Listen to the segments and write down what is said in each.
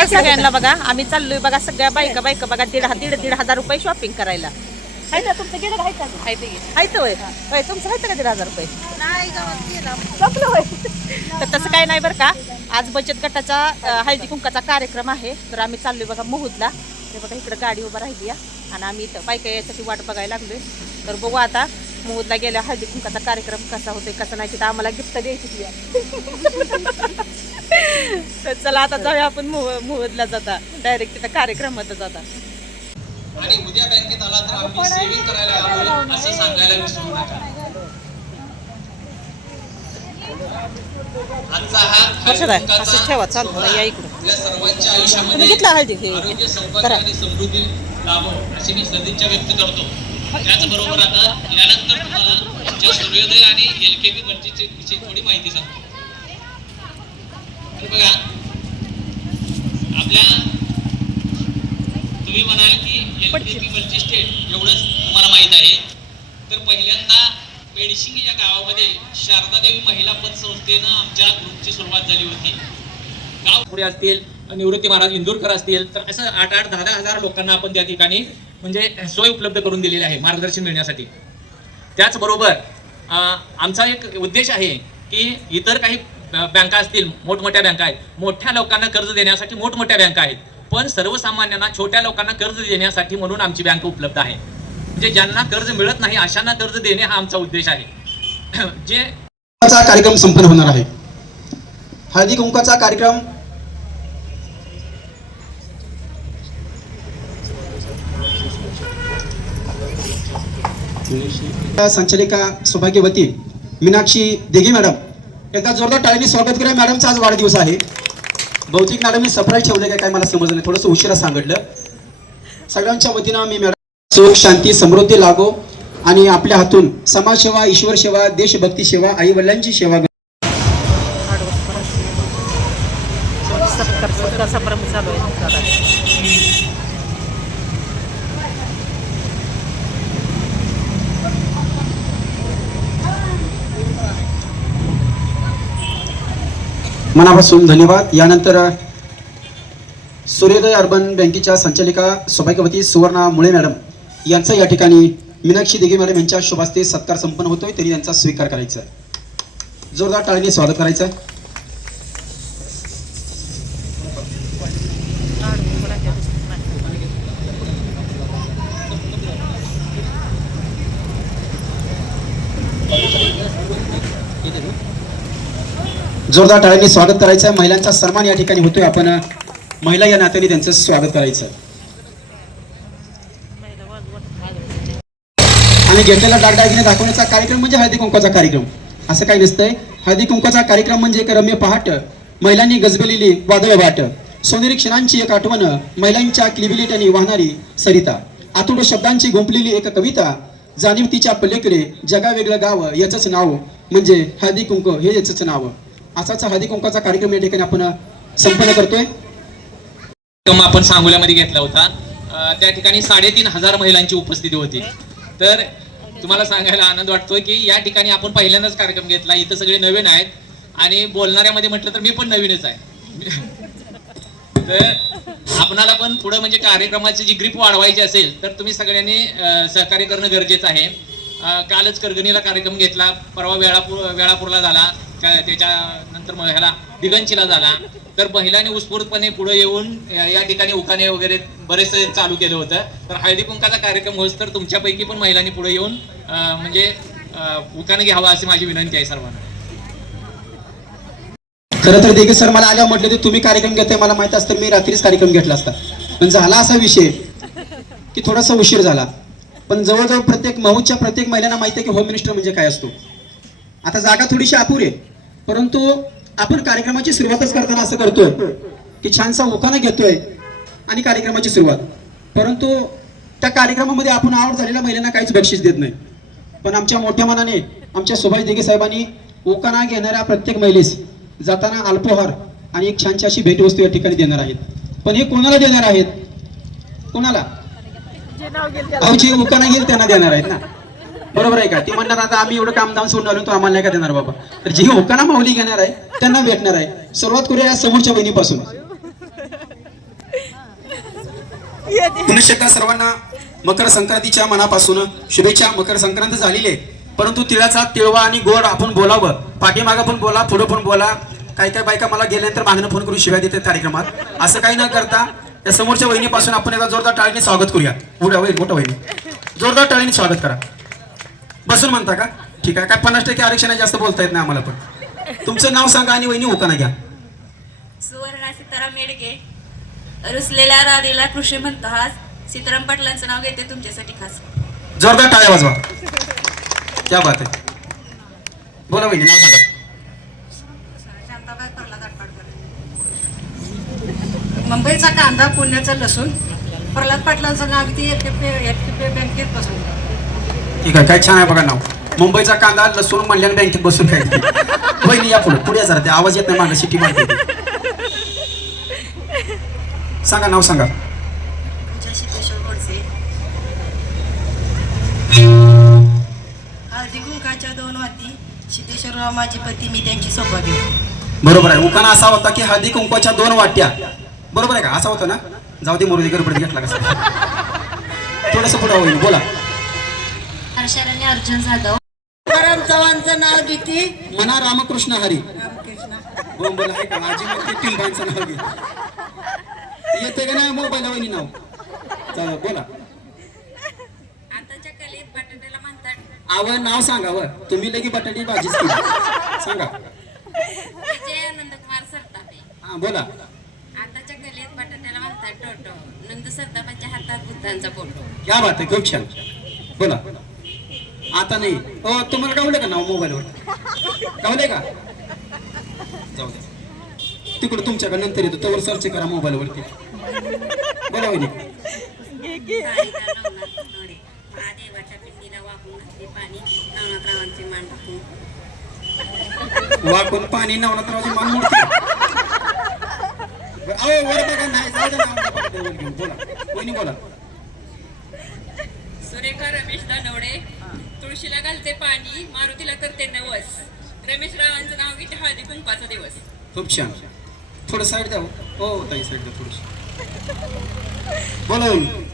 नमस्कार सगळ्यांना. बघा आम्ही चाललोय बघा सगळ्या बायका बघा दीड हजार रुपये शॉपिंग करायला. आहे का तुमचं गेलं? आहे तुमचं आहे का 1,500 रुपये? संपलं होय. तर तसं काय नाही बरं का. आज बचत गटाचा हळदी कुंकाचा कार्यक्रम आहे. तर आम्ही चाललोय बघा मुहुदला. ते बघा इकडे गाडी उभा राहिली आणि आम्ही इथं बायका यासाठी वाट बघायला लागलोय. तर बघू आता मुहुदला गेल्या हळदी कुंकाचा कार्यक्रम कसा होतोय कसा नाही. तिथं आम्हाला गिफ्ट द्यायची. तर चला आता जाऊया आपण मुहुदला जाता डायरेक्ट तिथं कार्यक्रमातच आता. आणि उद्या बँकेत आला तर आम्ही सेव्हिंग करायला आलोय असं सांगायला विसरू नका. आजचा हा असं ठेवा चालू या इकडं. आपल्या सर्वांच्या आयुष्यामध्ये आरोग्य सौभाग्य आणि समृद्धी लाभो अशी मी सदिच्छा व्यक्त करतो. त्याचबरोबर आता यानंतर तुम्हाला आमच्या सूर्योदय आणि LKP मर्चीची विषयी थोडी माहिती सांगतो. तर बघा आपल्या तुम्ही म्हणाल की LKP मर्ची स्टेट एवढंच तुम्हाला माहित आहे. तर पहिल्यांदा मेडशिंग या गावामध्ये शारदादेवी महिला पतसंस्थेनं आमच्या ग्रुपची सुरुवात झाली होती. गाव पुढे असतील, निवृत्ती महाराज इंदूरकर असतील, तर असं 8-8, 10-10 हजार लोकांना आपण त्या ठिकाणी म्हणजे सोय उपलब्ध करून दिलेली आहे मार्गदर्शन मिळण्यासाठी. त्याचबरोबर आमचा एक उद्देश आहे की इतर काही बँका असतील, मोठमोठ्या बँका आहेत, मोठ्या लोकांना कर्ज देण्यासाठी मोठमोठ्या बँका आहेत, पण सर्वसामान्यांना छोट्या लोकांना कर्ज देण्यासाठी म्हणून आमची बँक उपलब्ध आहे. म्हणजे ज्यांना कर्ज मिळत नाही अशांना कर्ज देणे हा आमचा उद्देश आहे. जे कार्यक्रम संपन्न होणार आहे. हळदी कुंकाचा कार्यक्रम संचालिका सौभाग्यवती मीनाक्षी देगे मॅडम, एकदा जोरदार टाळ्यांनी स्वागत करूया. मॅडमचा आज वाढदिवस आहे. बहुतेक मॅडमनी सरप्राईज ठेवलं काय मला समजलं नाही, थोडंसं उशिरा सांगितलं. सगळ्यांच्या वतीनं मी मॅडम सुख शांती समृद्धी लागो आणि आपल्या हातून समाजसेवा, ईश्वर सेवा, देशभक्ती सेवा, आई वडिलांची सेवा चालू आहे. मनापासून धन्यवाद. यानंतर सूर्योदय अर्बन बँकेच्या संचालिका सौभाग्यवती सुवर्णा मुळे मॅडम यांचा या ठिकाणी मीनाक्षी देगे मॅडम यांच्या शुभ हस्ते सत्कार संपन्न होतोय. तरी यांचा स्वीकार करायचा, जोरदार टाळीने स्वागत करायचं. जोरदार टाळ्यांनी स्वागत करायचं. महिलांचा सन्मान या ठिकाणी होतोय. आपण महिला या नात्याने त्यांचं स्वागत करायचं आणि घेतलेला दागदागिने दाखवण्याचा कार्यक्रम म्हणजे हळदी कुंकाचा कार्यक्रम. असं काही नसतंय. हळदी कुंकाचा कार्यक्रम म्हणजे एक रम्य पहाट, महिलांनी गजबलेली वादळ वाट, सोनेरी क्षणांची एक आठवण, महिलांच्या किलबिलीटाने वाहणारी सरिता, आतुड शब्दांची गुंफलेली एक कविता, जाणीवतीच्या पलीकडे जगा वेगळं गाव, याचंच नाव म्हणजे हळदी कुंक, हे याचंच नाव. असाच हळदी कुंकाचा कार्यक्रम या ठिकाणी आपण संपन्न करतोय. आपण सांगोल्यामध्ये घेतला होता. त्या ठिकाणी 3,500 महिलांची उपस्थिती होती. तर तुम्हाला सांगायला आनंद वाटतोय की या ठिकाणी आपण पहिल्यांदाच कार्यक्रम घेतला. इथं सगळे नवीन आहेत आणि बोलणाऱ्यामध्ये म्हटलं तर मी पण नवीनच आहे. तर आपणाला पण पुढं म्हणजे कार्यक्रमाची जी ग्रिप वाढवायची असेल तर तुम्ही सगळ्यांनी सहकार्य करणं गरजेचं आहे. कालच करगणीला कार्यक्रम घेतला, परवा वेळापूरला झाला, त्याच्यानंतर ह्याला दिगंचीला झाला. तर महिलांनी उत्स्फूर्तपणे पुढे येऊन या ठिकाणी उखाणे वगैरे बरेच चालू केलं होतं. तर हळदी कुंकाचा कार्यक्रम होस तर तुमच्यापैकी पण महिलांनी पुढे येऊन म्हणजे उखाणे घ्यावा अशी माझी विनंती आहे सर्वांना. खरं तर देगे सर मला आल्यावर म्हटलं ते तुम्ही कार्यक्रम घेताय, मला माहित असतं मी रात्रीच कार्यक्रम घेतला असता. पण झाला असा विषय की थोडासा उशीर झाला. पण जवळजवळ प्रत्येक महूदच्या प्रत्येक महिलांना माहिती आहे की होम मिनिस्टर म्हणजे काय असतो. आता जागा थोडीशी अपुरी आहे, परंतु आपण कार्यक्रमाची सुरुवातच करताना असं करतोय की छानसा उखाणा घेतोय आणि कार्यक्रमाची सुरुवात. परंतु त्या कार्यक्रमामध्ये आपण आवड झालेल्या महिलांना काहीच बक्षीस देत नाही. पण आमच्या मोठ्या मनाने आमच्या सुभाष देगे साहेबांनी उखाणा घेणाऱ्या प्रत्येक महिलेस जाताना अल्पोहार आणि एक छानशी अशी भेटवस्तू या ठिकाणी देणार आहेत. पण हे कोणाला देणार आहेत? कोणाला? जे उखाणा घेईल त्यांना देणार आहेत ना. बरोबर आहे का? ती म्हणणार आता आम्ही एवढं कामधाम सोडून आलो तो आम्हाला नाही का देणार बाबा. तर जी होकाना माऊली घेणार आहे त्यांना भेटणार आहे. सुरुवात करूया या समोरच्या बहिणीपासून. पुन्हा एकदा सर्वांना मकर संक्रांतीच्या मनापासून शुभेच्छा. मकर संक्रांत झालेली आहे, परंतु तिळाचा तिळवा आणि गोड आपण बोलावं. पाठीमागं पण बोला, पुढे पण बोला. काही काही बायका मला गेल्यानंतर मागणं फोन करून शिव्या देतात कार्यक्रमात. असं काही न करता त्या समोरच्या वहिनीपासून आपण एकदा जोरदार टाळीने स्वागत करूया. मोठा वहिनी, जोरदार टाळीने स्वागत करा. बसून म्हणता का? ठीक आहे. काय 50% आरक्षण जास्त बोलता येत नाही आम्हाला. पण तुमचं नाव सांगा आणि वहिनी होका ना घ्या. सुवर्णा सीताराम मेडके. रुसलेल्या राधेला कृषी म्हणतो हाच. सीताराम पाटलांचं नाव घेते तुमच्यासाठी खास. जोरदार टाळ्या वाजवा. क्या बात आहे. बोला वहिनी, नाव सांगा. मुंबईचा कांदा, पुण्याचा लसूण. प्रल्हाद पाटलांचं नाव किती बँकेत बसून. ठीक आहे, काय छान आहे बघा नाव. मुंबईचा कांदा, लसूण म्हणल्याने बँकेत बसून काय. वहिनी या पुढे जरा, ते आवाज येत नाही मागं, शिटी मारते. सांगा, नाव सांगा. पूजा सिद्धेश्वर गोडसे. हळदी कुंकाच्या 2 वाती. सिद्धेश्वरराव माझे पती, मी त्यांची सौभाग्य. बरोबर आहे. उखाणा असा होता की हळदी कुंकवाच्या 2 वाट्या. बरोबर आहे का? असा होता ना. जाऊ दे, मोरू दे, गडबड घेतला कसं. थोडस पुढे होईल, बोला. हर्षाराणी अर्जुन जाधव. तुकाराम चव्हाणचं नाव किती. मना रामकृष्ण हरी. रामकृष्ण. बोला आहे का? आजी म्हणते टिंबांचं नाव घे. येते का नाही मोबाईल वहिनी नाव. चला बोला. आताच्या कलेत बटाट्याला म्हणतात. नाव सांगा व. तुम्ही लगी बटाटी भाजीच केली. सांगा. विजय नंदकुमार सरतापे. हा बोला. आताच्या कलेत बटाट्याला म्हणतात टोटो. नंद सरतापाच्या हातात बुद्धांचा फोटो. क्या बात आहे, खूप छान. बोला. आता नाही. तुम्हाला गावलं का नाव मोबाईलवर? गावलंय का? जाऊ दे, तिकडं तुमच्याकडे नंतर येतो, त्यावर सर्च करा मोबाईलवरती. बोला वहिनी. सारिका नवनाथ नोडे. महादेवाच्या पिंडीला वाहून घातले पाणी. नवनाथरावांचे मान राखून. वाकून पाणी नवनाथरावची मान मोडते. वर बघा, नाही जाऊ दे नाव नका देवाला घेऊन. बोला वहिनी, बोला. सुरेखा रमेश दानवडे. तुळशीला घालते पाणी. मारुतीला करते नवस. रमेश रावांचं नाव घेते हळदी कुंकवाचा दिवस. खूप छान. थोडं साईड द्या. हो ताई, साईड द्या थोडस. बोला वहिनी.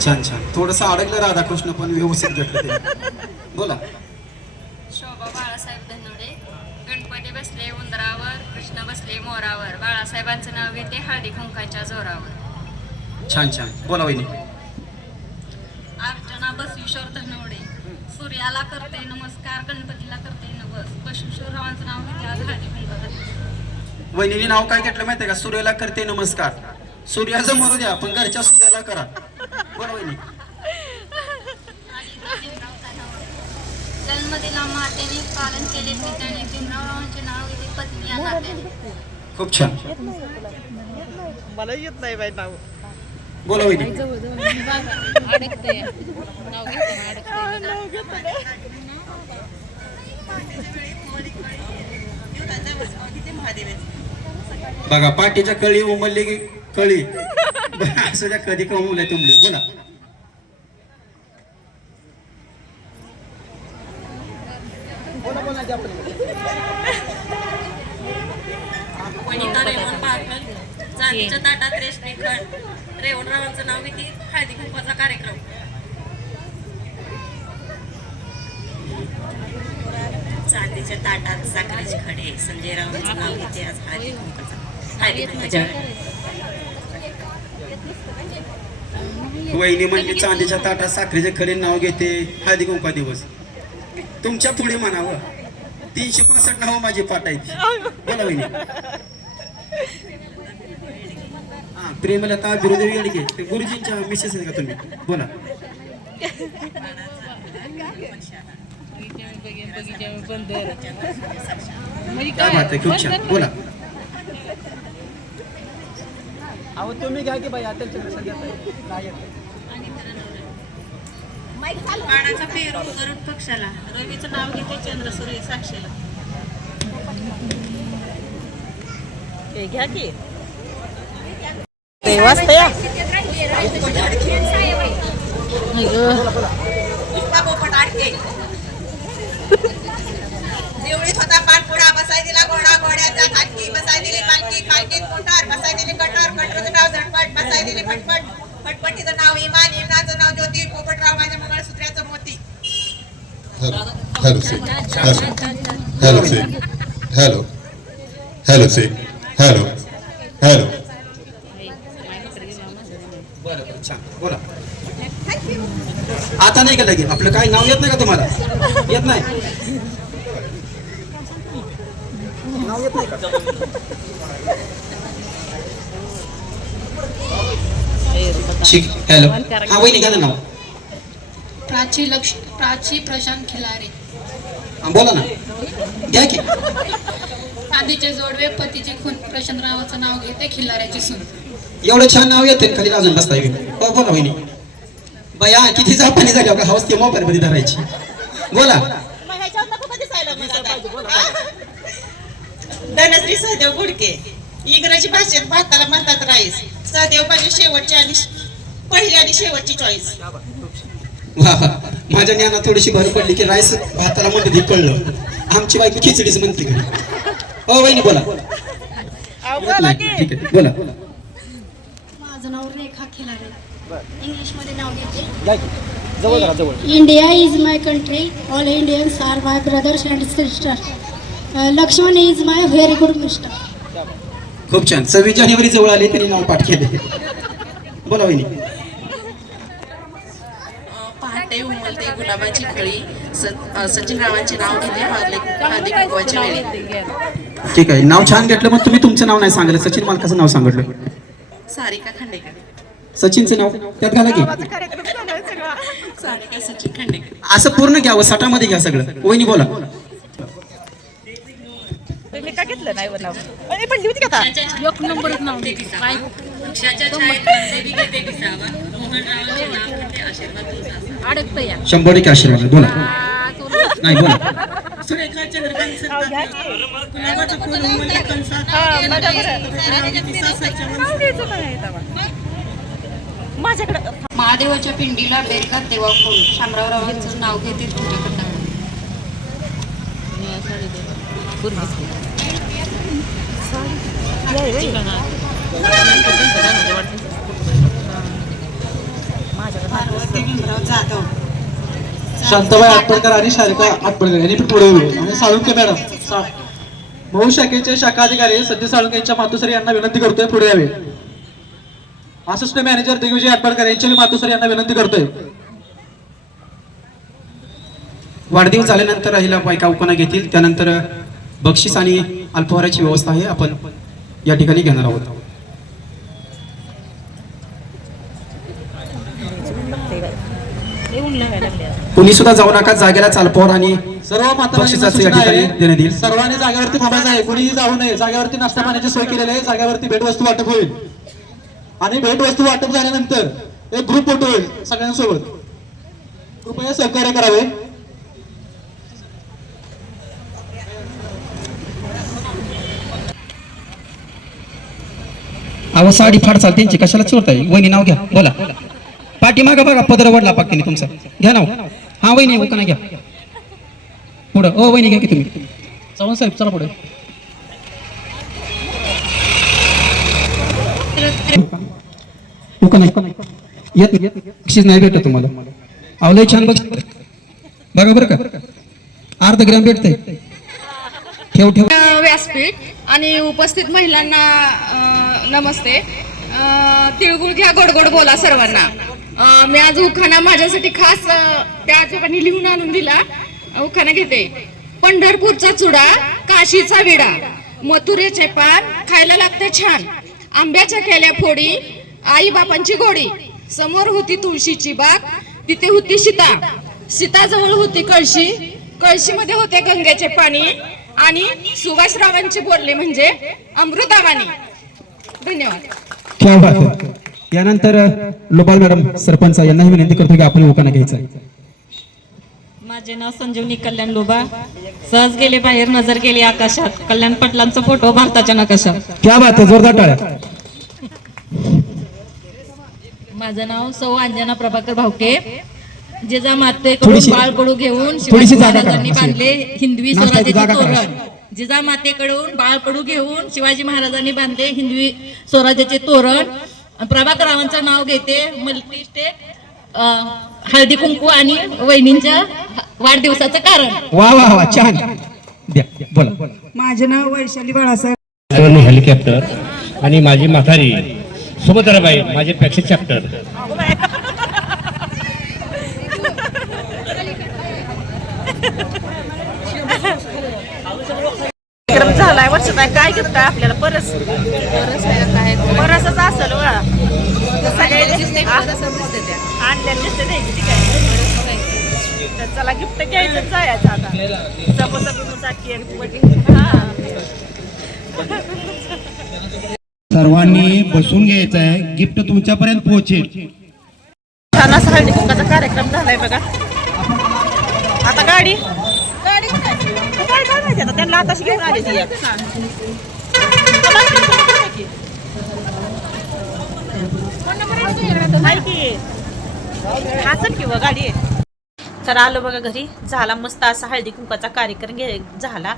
छान छान. थोडस अडकलं राधाकृष्ण, पण व्यवस्थित घेतलं ते. बोला. शोभा बाळासाहेब धनोडे. गणपती बसले उंदरावर. कृष्ण बसले मोरावर. बाळासाहेबांचं नाव घेते हळदी कुंकाच्या जोरावर. छान छान. बोला वहिनी. अर्चना बसवेश्वर धनोडे. सूर्याला करते नमस्कार. गणपतीला करते नवस. बसवेश्वररावांचं नाव घेते आज हळदी कुंकाचा दिवस. वहिनीने नाव काय घेतलं माहितीये का? सूर्याला करते नमस्कार. सूर्याचं मरू द्या, पण घरच्या सूर्याला करा. बोला वहिनी. जन्म दिला मातेने. पालन केले पित्याने. भीमरावरावांचे नाव घेते पत्नी या नात्याने. खूप छान. मला येत नाही बाई नाव. बोला वहिनी. बघा, पाठीच्या कळी उमलली की कळी. असं त्या कधी कमवलंय तुमले. बोला. वनिता रेवण पाटण. चांदीच्या ताटात रेशमी खण. रेवणरावांचं नाव घेते हळदी कुंकवाचा कार्यक्रम. चांदीच्या ताटात साखरेचे खडे. संजय रावांचं नाव घेते आज हळदी कुंकवाचा. हळदी कुंकवाच्या वहिनी म्हणजे चांदीच्या ताटात साखरेचे खडे नाव घेते हळदी कुंकवा दिवस. तुमच्या पुढे म्हणावं. 365 नाव माझी पाठायची. बोला वहिनी. हा, प्रेमलता बिरुदेवी येडगे. ते गुरुजींच्या मिसेस आहेत का तुम्ही? बोला. काय बात आहे, खूप छान. बोला. अहो तुम्ही घ्या की बाई. आता पाडाचा पेरू गरुड पक्षाला. रवीचं नाव घेते चंद्र सूर्य साक्षीला. हे घ्या की. ते वाजता या. देवळीत होता पाणपुडा, बसाय दिला घोडा, घोड्याचा खाटकी, बसाय दिली पालखी, पालखीत मोटार, बसाय दिली कटर, कटरचं नाव झटपट, बसाय दिली फटफट, फटफटीचं नाव इमान, इमानाचं नाव ज्योती, पोपटराव माझ्या मंगळसूत्र्याचं मोती. Hello, say. Hello, say. Hello. Hello, say. Hello. Hello. बरं छान बोला. आता नाही का लगेच आपलं काय नाव येत नाही का तुम्हाला? येत नाही नाव येत नाही का? शिक हॅलो हा वहिनी घ्या ना नाव. प्राची प्रशांत खिलारे. हा, बोला ना घ्या की. आधीचे जोडवे पतीचे खून प्रशांतरावाचं नाव घेते खिलाऱ्याची सून. एवढं छान नाव येते खाली अजून बसता येईल. हो बोला वहिनी. बया किती जापानी झाली का हाऊस ते मोबाईल मध्ये धरायची. बोला. धनश्री सहदेव गुडके. इंग्रजी भाषेत भाताला म्हणतात राईस. सहदेव पाहिजे शेवटची आणि पहिली आणि शेवटची चॉईस. वा माझ्या ज्ञानात थोडीशी भर पडली की राईस भाताला म्हणते ते कळलं. आमची बायको खिचडीच म्हणते घरी. हो वहिनी बोला. ठीक आहे बोला. माझं नाव रेखा खिलारे. इंग्लिश मध्ये नाव घेते. जवळ करा जवळ. India is my country. All Indians are my brothers and sister. Laxman is my very good mister. खूप छान. 26 जानेवारी जवळ आले त्यांनी नाव पाठ केले. बोला वहिनी. पहाटे उमलते गुलाबाची कळी. सचिन रावांचे नाव घेते हळदी कुंकवाच्या वेळी. ठीक आहे नाव छान घेतलं पण तुम्ही तुमचं नाव नाही सांगितलं. सचिन मालकाचं नाव सांगितलं. सारिका खांडेकर. सचिनचं नाव त्यात घाला की. सारिका सचिन खांडेकर. असं पूर्ण घ्यावं सटामध्ये घ्या सगळं. वहिनी बोला. तुम्ही का घेतलं नाही बनाव पण लिहून घेता एक नंबरच नाव घेते. पक्षाच्या छायेत देवी घेते विसावा. मोहनरावांचे नाव घेते आशीर्वाद तुझा. अडकतं या. 100% आशीर्वाद. बोला. नाही बोला. सुरेखा चंद्रकांत माझ्याकडे महादेवाच्या पिंडीला बेरकात देवा फुल. शामरावरावांचं नाव घेते तुमच्याकडं. जाधव. शांताबाई आटपडकर आणि शारिका आटपडकर यांनी पण पुढे उभे आणि साळुंके मॅडम मऊ शाखेचे शाखा अधिकारी सध्या साळुंके यांच्या मातोश्री यांना विनंती करतोय पुढे यावे. असिस्टंट मॅनेजर दिग्विजय आटपडकर यांच्या मातोश्री यांना विनंती करतोय. वाढदिवस झाल्यानंतर राहिला बायका उपना घेतील. त्यानंतर बक्षीस आणि अल्पहाराची व्यवस्था आहे आपण या ठिकाणी घेणार आहोत. कुणी सुद्धा जाऊ नका. जागेला चालपोर आणि सर्व बक्षिसाचं या ठिकाणी देण्यात येईल. सर्वांनी जागेवरती थांबायचं आहे. कुणीही जाऊ नये. जागेवरती नाश्ता पाण्याची सोय केलेली आहे. जागेवरती भेटवस्तू वाटप होईल आणि भेटवस्तू वाटप झाल्यानंतर एक ग्रुप फोटो होईल सगळ्यांसोबत. कृपया सहकार्य करावे. अहो साडी फाड चाल त्यांची कशाला चोरताय. वहिनी नाव घ्या. बोला. पाठीमागा बघा पदर वडला पाकतीने तुमचा. घ्या नाव. हा वहिनी उकाना घ्या. पुढं ओ वहिनी घ्या की तुम्ही. चव्हाण साहेब चला पुढे. उकाना येत बक्षीस नाही भेटत तुम्हाला. अहो लय छान बघ बघा बरं का. अर्ध ग्रॅम भेटतंय. ठेव ठेव. व्यासपीठ आणि उपस्थित महिलांना नमस्ते. तिळगुळ घ्या, गोड गोड बोला सर्वांना. मी आज उखाणा माझ्यासाठी खास त्या आजोबांनी लिहून आणून दिला. उखाणा घेते. पंढरपूरचा चुडा, काशीचा विडा, मथुरेचे पान खायला लागते छान. आंब्याच्या केल्या फोडी, आई बापांची गोडी. समोर होती तुळशीची बाग, तिथे होती सीता. सीताजवळ होती कळशी, कळशीमध्ये होते गंगेचे पाणी. आणि सुभाषरावांचे बोलले म्हणजे अमृतावाणी. धन्यवाद. यानंतर लोपाल मॅडम सरपंच यांनाही विनंती करतो की आपण उखाणा घ्यायचा. माझे नाव संजीवनी कल्याण लोबा. सहज गेले बाहेर, नजर गेली आकाशात. कल्याण पटलांचा फोटो भारताच्या नकाशात. क्या बात है. जोरदार टाळ्या. माझं नाव सौ अंजना प्रभाकर भावके. जिजा मातेकडून थोडीशी- बाळकडू घेऊन थोडीशी शिवाजी जागा महाराजांनी करा. बांधले हिंदवी नाश्त्याची स्वराज्याचे जागा करा. तोरण. जिजा मातेकडून बाळकडू घेऊन शिवाजी महाराजांनी बांधले हिंदवी स्वराज्याचे तोरण. प्रभाकरावांचं नाव घेते. मल्टी स्टेट हळदी कुंकू आणि वहिनींच्या वाढदिवसाचं कारण. वा वा वा छान द्या बोला. माझे नाव वैशाली बाळासाहेब. हेलिकॉप्टर आणि माझी म्हातारी सुभद्राबाई माझे पॅक्सी चॅप्टर. कार्यक्रम झालाय वर्ष काय गिफ्ट आहे आपल्याला परस परसच असेल बघा आणलेलं दिसते द्यायची ती काय तर चला गिफ्ट घ्यायचं जायचं आता समोसा बिमोसा केक हा सर्वांनी बसून घ्यायचं आहे. गिफ्ट तुमच्यापर्यंत पोहोचेल. छान असा हळदी कुंकाचा कार्यक्रम झालाय बघा. आता गाडी गाडी काय माहिती आता त्यांना आताशी घेऊन आली ती हाच किंवा गाडी. तर आलो बघा घरी. झाला मस्त असा हळदी कुंकाचा कार्यक्रम झाला.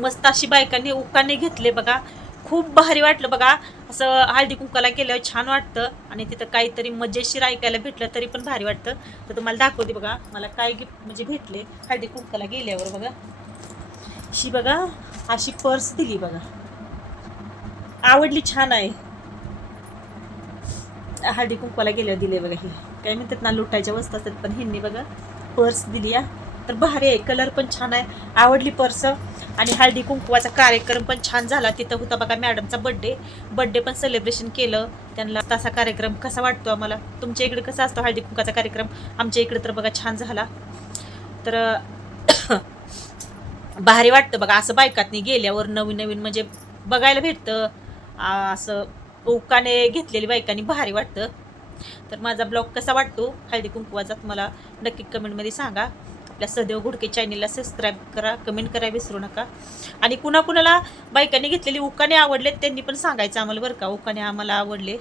मस्त अशी बायकांनी उकाने घेतले बघा. खूप भारी वाटलं बघा. असं हळदी कुंकाला गेल्यावर छान वाटतं आणि तिथं काहीतरी मजेशीर ऐकायला भेटलं तरी पण भारी वाटतं. तर तुम्हाला दाखवते बघा मला काय गिफ्ट म्हणजे भेटले हळदी कुंकाला गेल्यावर बघा. ही बघा अशी पर्स दिली बघा. आवडली छान आहे. हळदी कुंकाला गेल्यावर दिले बघा. ही काय म्हणतात ना लुटायच्या वस्तू असतात पण ह्यांनी बघा पर्स दिली या. तर भारी आहे. कलर पण छान आहे. आवडली पर्स. आणि हळदी कुंकवाचा कार्यक्रम पण छान झाला. तिथं होता बघा मॅडमचा बड्डे पण सेलिब्रेशन केलं त्यांना. तसा कार्यक्रम कसा वाटतो आम्हाला. तुमच्या इकडे कसा असतो हळदी कुंकाचा कार्यक्रम. आमच्या इकडे तर बघा छान झाला. तर भारी वाटतं बघा असं बायकातनी गेल्यावर नवीन म्हणजे बघायला भेटतं. असं उकाने घेतलेली बायकांनी भारी वाटतं. तर माझा ब्लॉग कसा वाटतो हळदी कुंकवाचा मला नक्की कमेंटमध्ये सांगा. आपल्या सदैव घोडके चॅनलला सबस्क्राईब करा, कमेंट करा विसरू नका. आणि कुणाकुणाला बायकांनी घेतलेली उकाने आवडले त्यांनी पण सांगायचं आम्हाला बरं का. उकाने आम्हाला आवडले